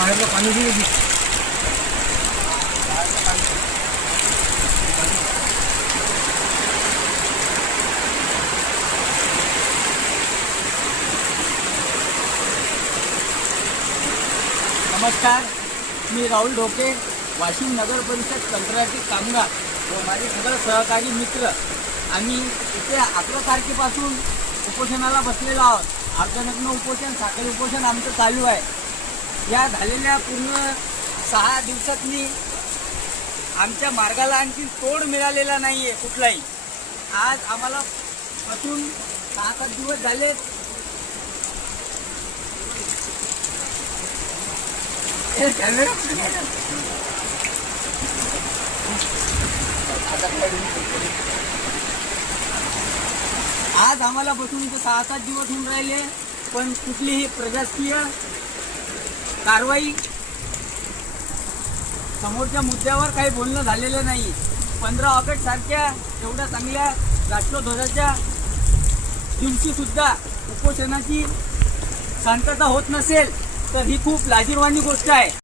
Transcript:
बाहेरलं पाणी दिलं की नमस्कार, मी राहुल ढोके, वाशिम नगर परिषद कंत्राटी कामगार व माझे सगळे सहकारी मित्र आम्ही इथे 11 तारखेपासून उपोषणाला बसलेलो आहोत। अर्धनग्न उपोषण, साखळी उपोषण आमचं चालू आहे। या झालेल्या पूर्ण 6 दिवसातनी आमच्या मार्गाला आणखी तोड मिळालेला नाही आहे कुठलाही। आज आम्हाला बसून 6-7 दिवस झाले। आज आम्हाला बसून 6-7 दिवस होऊन राहिले, पण कुठलीही प्रशासकीय कारवाई समोरच्या मुद्द्यावर काही बोलणं झालेलं नाही। 15 ऑगस्ट सारख्या एवढ्या चांगल्या राष्ट्रध्वजाच्या दिवशी सुद्धा उपोषणाची शांतता होत नसेल तर ही खूप लाजिरवाणी गोष्ट आहे।